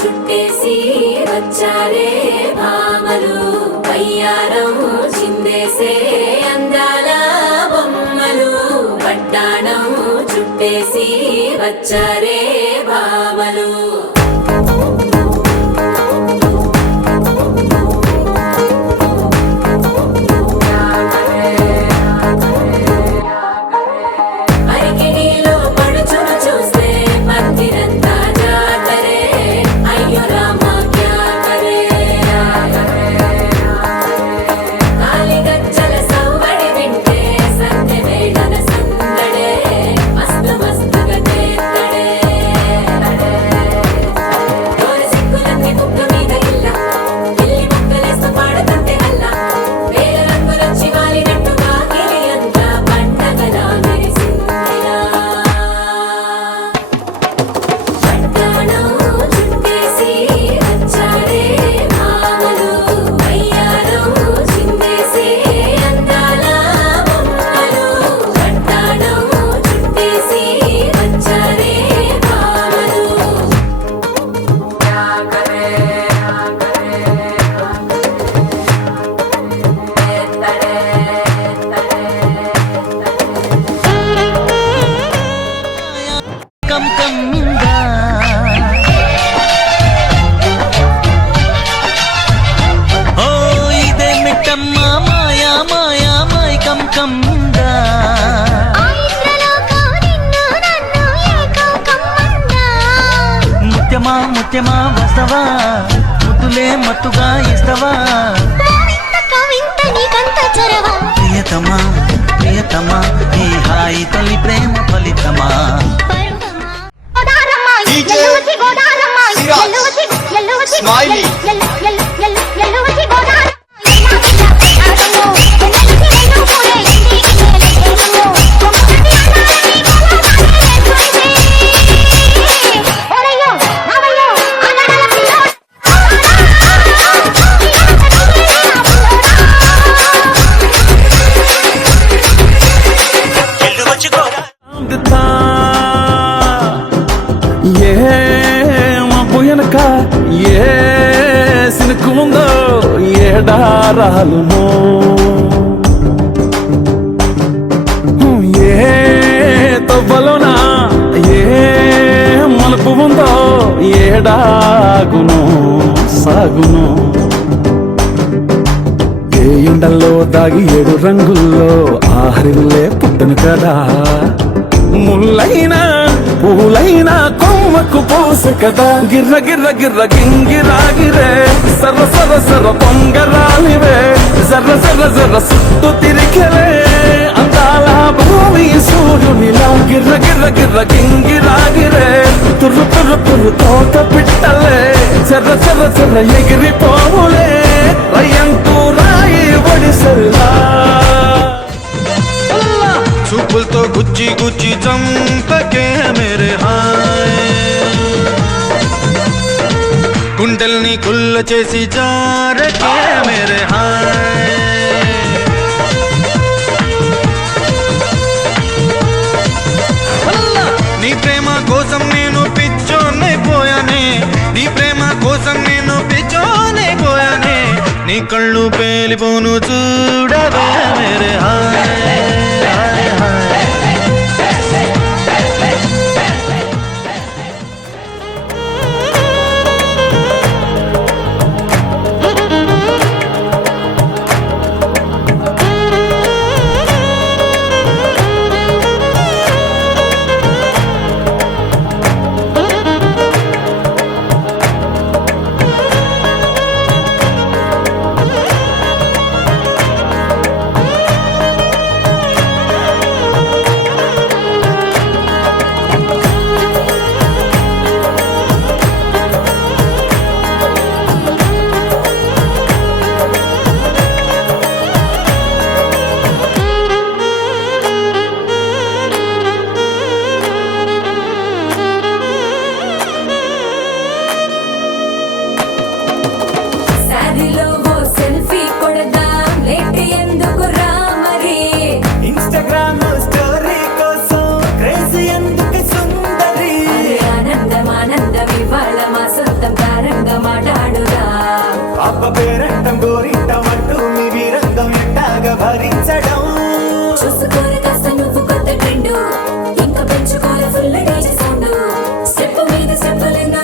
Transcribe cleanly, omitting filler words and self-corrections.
చుట్టేసి వచ్చారే భామలు వయ్యారం చిందేసే అందాల బొమ్మలు పట్టాణం చుట్టేసి వచ్చారే భామలు ముత్యమా వస్తవా ముద్దులే మత్తుగా ఇస్తవా ప్రియతమా ప్రియతమా ఈ హాయి తల్లి ప్రేమ ఫలితమా స్మైలీ ఏ సినుకుందో ఏడారాలునో ఏ తవ్వలోనా ఏ మలుపు ఉందో ఏడాగును సాగును ఏ ఎండల్లో దాగి 7 రంగుల్లో ఆహరిల్లే పుట్టను కదా ముల్లైనా పూలైనా కొమ్మకు పోస కదా గిర్ర గిర్ర గిర్ర గింగిరాగిరే సర్ర సర్ర సర్ర పొంగరాలివే జర్ర జర్ర జర్ర సుట్టు తిరిగలే అందాల భూమి సూర్యునిలా గిర్ర గిర్ర గిర్ర గింగిరాగిరే తుర్రు తుర్రు తుర్రు తోట పిట్టలే జర్ర జర్ర జర్ర ఎగిరిపోవులే రయ్యంటూ రాయి ఒడిసెల్లా చూపులతో గుచ్చి గుచ్చి చంపకే మేరే హాయ్ గుండెల్ని కుల్ల చేసి జారకే మేరే హాయ్ నీ ప్రేమ కోసం నేను పిచ్చోనైపోయానే నీ ప్రేమ కోసం నేను పిచ్చోనైపోయానే నీ కళ్ళు పేలిపోను చూడవే మేరే హాయ్ పేరంటం గోరింటమంటూ మీ వీరంగం ఎట్టాగా భరించడం చూసుకోరు కాస్త నువ్వు కొత్త ట్రెండ్ ఇంకా పెంచుకోలే ఫుల్ డీజే సౌండ్ స్టెప్ మీద స్టెప్పులెన్నో